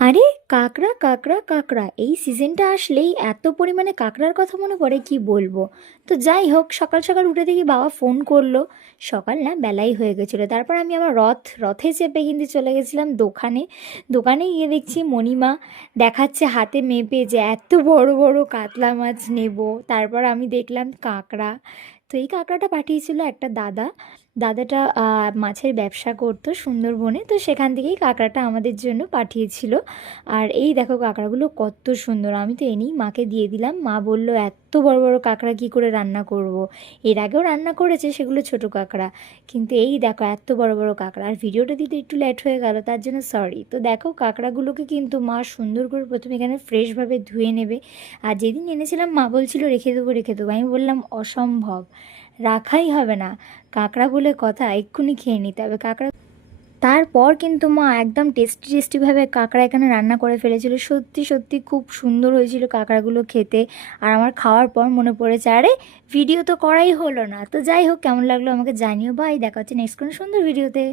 আরে কাঁকড়া কাঁকড়া কাঁকড়া এই সিজনটা আসলেই এত পরিমাণে কাঁকড়ার কথা মনে পড়ে কি বলবো। তো যাই হোক, সকাল সকাল উঠে দেখি বাবা ফোন করলো। সকাল না, বেলাই হয়ে গেছিলো। তারপর আমি আমার রথে চেপে কিন্তু চলে গেছিলাম দোকানে। দোকানে গিয়ে দেখছি মণিমা দেখাচ্ছে হাতে মেপে যে এত বড় বড় কাতলা মাছ নেব। তারপর আমি দেখলাম কাঁকড়া। তো এই কাঁকড়াটা পাঠিয়েছিল একটা দাদাটা মাছের ব্যবসা করতো সুন্দরবনে, তো সেখান থেকেই কাঁকড়াটা আমাদের জন্য পাঠিয়েছিল। আর এই দেখো কাঁকড়াগুলো কত সুন্দর, আমি তো এনেই মাকে দিয়ে দিলাম। মা বলল এত বড় বড় কাঁকড়া কী করে রান্না করব। এর আগেও রান্না করেছে, সেগুলো ছোট কাঁকড়া, কিন্তু এই দেখো এত বড় বড় কাঁকড়া। আর ভিডিওটা দিতে একটু লেট হয়ে গেল, তার জন্য সরি। তো দেখো কাঁকড়াগুলোকে কিন্তু মা সুন্দর করে প্রথমে এখানে ফ্রেশভাবে ধুয়ে নেবে। আর যেদিন এনেছিলাম মা বলছিল রেখে দেবো রেখে দেবো, আমি বললাম অসম্ভব, রাখাই হবে না। কাঁকড়া বলে কথা, এক্ষুনি খেয়ে নিতে হবে কাঁকড়া। তারপর কিন্তু মা একদম টেস্টি টেস্টিভাবে কাঁকড়া এখানে রান্না করে ফেলেছিল। সত্যি সত্যি খুব সুন্দর হয়েছিল কাঁকড়াগুলো খেতে। আর আমার খাওয়ার পর মনে পড়েছে, আরে ভিডিও তো করাই হলো না। তো যাই হোক, কেমন লাগলো আমাকে জানিও। বাই, দেখা হচ্ছে নেক্সট কোনো সুন্দর ভিডিওতে।